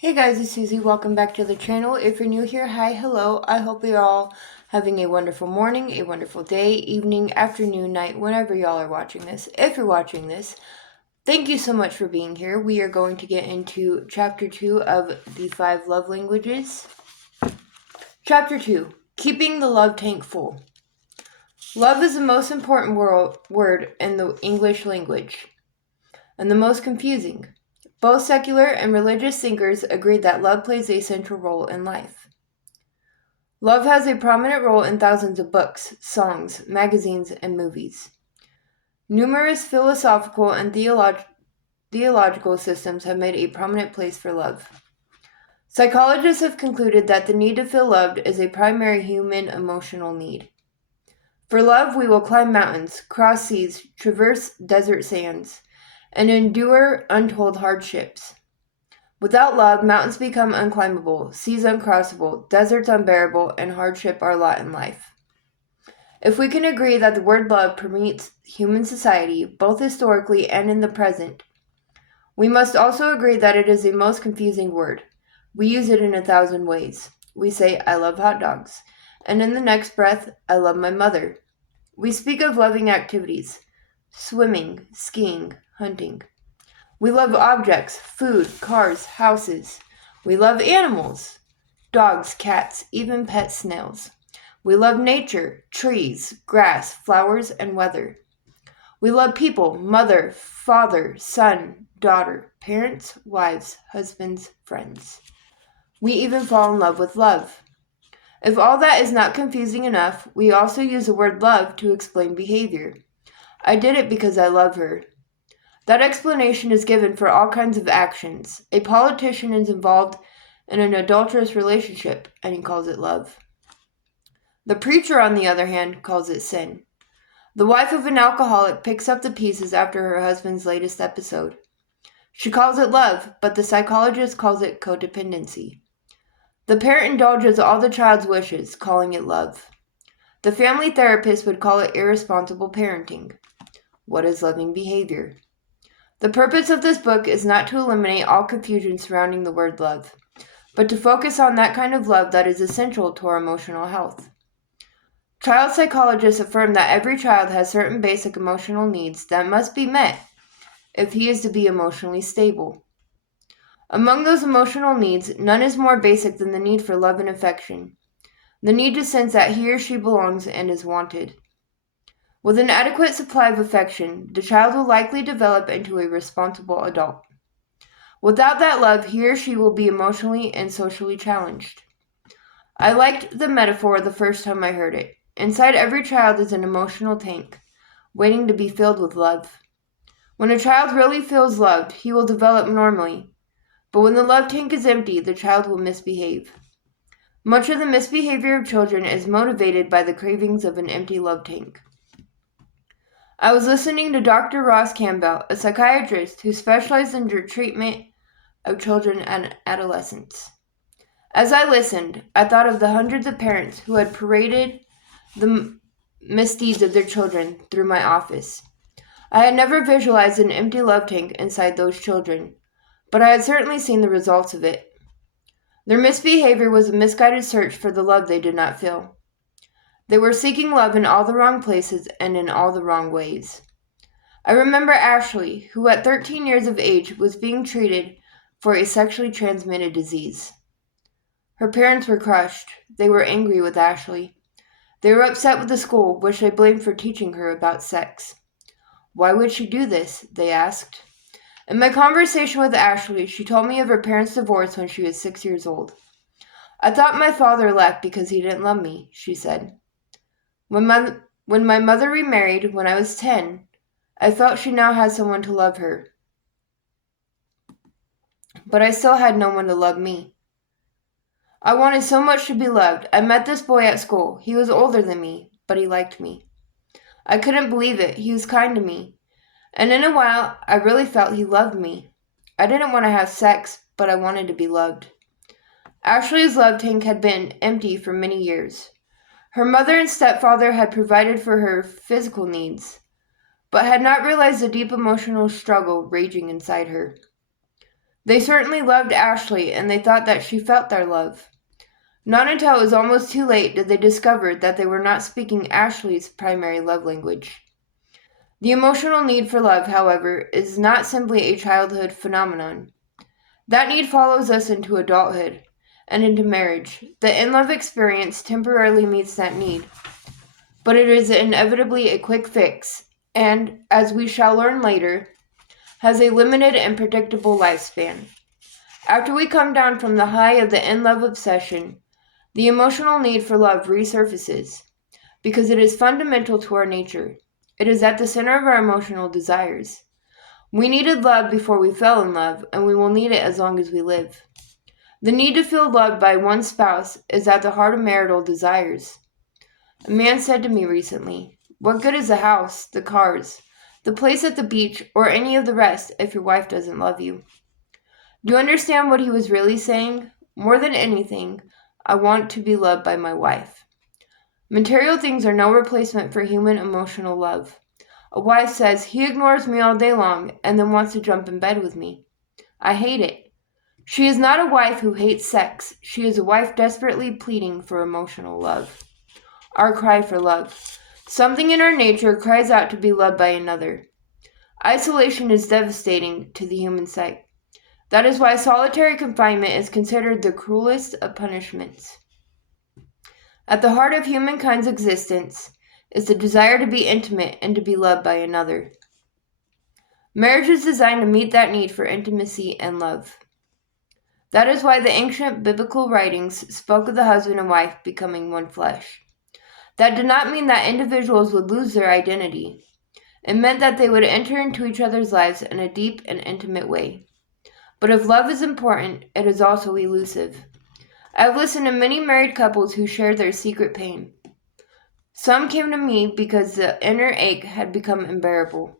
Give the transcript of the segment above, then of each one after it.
Hey guys, it's Susie. Welcome back to the channel. If you're new here, hi, hello. I hope you're all having a wonderful morning, a wonderful day, evening, afternoon, night, whenever y'all are watching this. If you're watching this, thank you so much for being here. We are going to get into Chapter 2 of the 5 Love Languages. Chapter 2, Keeping the Love Tank Full. Love is the most important word in the English language, and the most confusing. Both secular and religious thinkers agree that love plays a central role in life. Love has a prominent role in thousands of books, songs, magazines, and movies. Numerous philosophical and theological systems have made a prominent place for love. Psychologists have concluded that the need to feel loved is a primary human emotional need. For love, we will climb mountains, cross seas, traverse desert sands, and endure untold hardships. Without love, mountains become unclimbable, seas uncrossable, deserts unbearable, and hardship our lot in life. If we can agree that the word love permeates human society, both historically and in the present, we must also agree that it is a most confusing word. We use it in 1,000 ways. We say, I love hot dogs, and in the next breath, I love my mother. We speak of loving activities, swimming, skiing, hunting. We love objects, food, cars, houses. We love animals, dogs, cats, even pet snails. We love nature, trees, grass, flowers, and weather. We love people, mother, father, son, daughter, parents, wives, husbands, friends. We even fall in love with love. If all that is not confusing enough, we also use the word love to explain behavior. I did it because I love her. That explanation is given for all kinds of actions. A politician is involved in an adulterous relationship, and he calls it love. The preacher, on the other hand, calls it sin. The wife of an alcoholic picks up the pieces after her husband's latest episode. She calls it love, but the psychologist calls it codependency. The parent indulges all the child's wishes, calling it love. The family therapist would call it irresponsible parenting. What is loving behavior? The purpose of this book is not to eliminate all confusion surrounding the word love, but to focus on that kind of love that is essential to our emotional health. Child psychologists affirm that every child has certain basic emotional needs that must be met if he is to be emotionally stable. Among those emotional needs, none is more basic than the need for love and affection, the need to sense that he or she belongs and is wanted. With an adequate supply of affection, the child will likely develop into a responsible adult. Without that love, he or she will be emotionally and socially challenged. I liked the metaphor the first time I heard it. Inside every child is an emotional tank, waiting to be filled with love. When a child really feels loved, he will develop normally. But when the love tank is empty, the child will misbehave. Much of the misbehavior of children is motivated by the cravings of an empty love tank. I was listening to Dr. Ross Campbell, a psychiatrist who specialized in the treatment of children and adolescents. As I listened, I thought of the hundreds of parents who had paraded the misdeeds of their children through my office. I had never visualized an empty love tank inside those children, but I had certainly seen the results of it. Their misbehavior was a misguided search for the love they did not feel. They were seeking love in all the wrong places and in all the wrong ways. I remember Ashley, who at 13 years of age was being treated for a sexually transmitted disease. Her parents were crushed. They were angry with Ashley. They were upset with the school, which they blamed for teaching her about sex. Why would she do this? They asked. In my conversation with Ashley, she told me of her parents' divorce when she was 6 years old. I thought my father left because he didn't love me, she said. When my mother remarried when I was 10, I felt she now had someone to love her. But I still had no one to love me. I wanted so much to be loved. I met this boy at school. He was older than me, but he liked me. I couldn't believe it. He was kind to me. And in a while, I really felt he loved me. I didn't want to have sex, but I wanted to be loved. Ashley's love tank had been empty for many years. Her mother and stepfather had provided for her physical needs, but had not realized the deep emotional struggle raging inside her. They certainly loved Ashley, and they thought that she felt their love. Not until it was almost too late did they discover that they were not speaking Ashley's primary love language. The emotional need for love, however, is not simply a childhood phenomenon. That need follows us into adulthood and into marriage. The in-love experience temporarily meets that need, but it is inevitably a quick fix, and, as we shall learn later, has a limited and predictable lifespan. After we come down from the high of the in-love obsession, the emotional need for love resurfaces, because it is fundamental to our nature. It is at the center of our emotional desires. We needed love before we fell in love, and we will need it as long as we live. The need to feel loved by one's spouse is at the heart of marital desires. A man said to me recently, "What good is the house, the cars, the place at the beach, or any of the rest if your wife doesn't love you?" Do you understand what he was really saying? More than anything, I want to be loved by my wife. Material things are no replacement for human emotional love. A wife says, "He ignores me all day long and then wants to jump in bed with me. I hate it." She is not a wife who hates sex. She is a wife desperately pleading for emotional love. Our cry for love. Something in our nature cries out to be loved by another. Isolation is devastating to the human psyche. That is why solitary confinement is considered the cruelest of punishments. At the heart of humankind's existence is the desire to be intimate and to be loved by another. Marriage is designed to meet that need for intimacy and love. That is why the ancient biblical writings spoke of the husband and wife becoming one flesh. That did not mean that individuals would lose their identity. It meant that they would enter into each other's lives in a deep and intimate way. But if love is important, it is also elusive. I have listened to many married couples who shared their secret pain. Some came to me because the inner ache had become unbearable.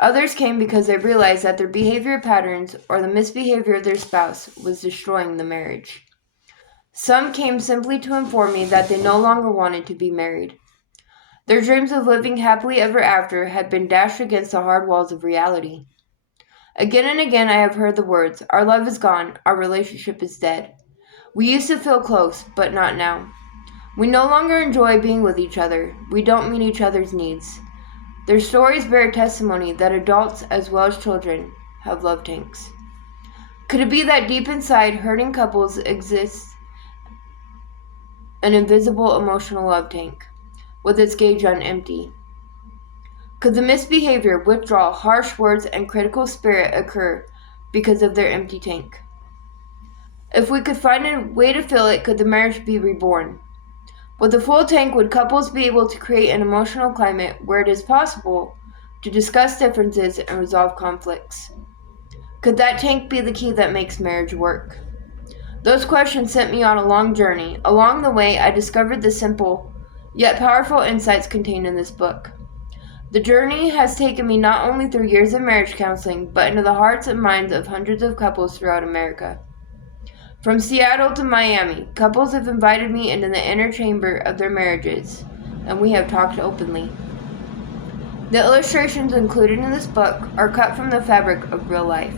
Others came because they realized that their behavior patterns or the misbehavior of their spouse was destroying the marriage. Some came simply to inform me that they no longer wanted to be married. Their dreams of living happily ever after had been dashed against the hard walls of reality. Again and again I have heard the words, "Our love is gone, our relationship is dead. We used to feel close, but not now. We no longer enjoy being with each other. We don't meet each other's needs." Their stories bear testimony that adults as well as children have love tanks. Could it be that deep inside hurting couples exists an invisible emotional love tank, with its gauge on empty? Could the misbehavior, withdrawal, harsh words, and critical spirit occur because of their empty tank? If we could find a way to fill it, could the marriage be reborn? With a full tank, would couples be able to create an emotional climate where it is possible to discuss differences and resolve conflicts? Could that tank be the key that makes marriage work? Those questions sent me on a long journey. Along the way, I discovered the simple, yet powerful insights contained in this book. The journey has taken me not only through years of marriage counseling, but into the hearts and minds of hundreds of couples throughout America. From Seattle to Miami, couples have invited me into the inner chamber of their marriages, and we have talked openly. The illustrations included in this book are cut from the fabric of real life.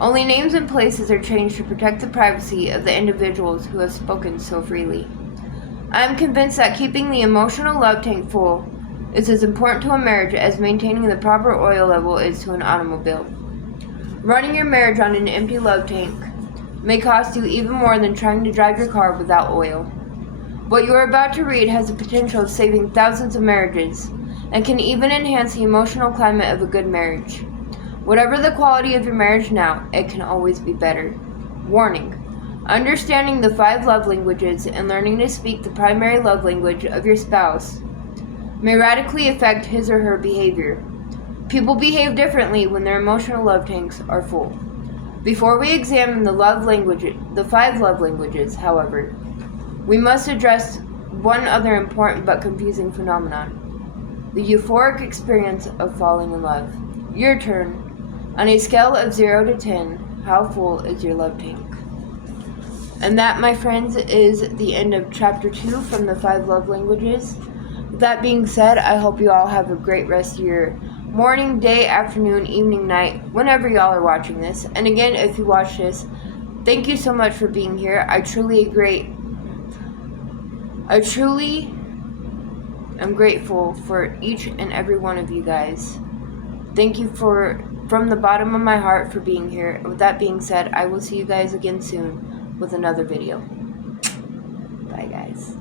Only names and places are changed to protect the privacy of the individuals who have spoken so freely. I am convinced that keeping the emotional love tank full is as important to a marriage as maintaining the proper oil level is to an automobile. Running your marriage on an empty love tank may cost you even more than trying to drive your car without oil. What you are about to read has the potential of saving thousands of marriages and can even enhance the emotional climate of a good marriage. Whatever the quality of your marriage now, it can always be better. Warning: understanding the 5 love languages and learning to speak the primary love language of your spouse may radically affect his or her behavior. People behave differently when their emotional love tanks are full. Before we examine the 5 love languages, however, we must address one other important but confusing phenomenon: the euphoric experience of falling in love. Your turn. On a scale of 0 to 10, how full is your love tank? And that, my friends, is the end of Chapter 2 from the 5 love languages. With that being said, I hope you all have a great rest of your morning, day, afternoon, evening, night, whenever y'all are watching this. And again, if you watch this, thank you so much for being here. I truly am grateful for each and every one of you guys. Thank you from the bottom of my heart for being here. With that being said, I will see you guys again soon with another video. Bye guys.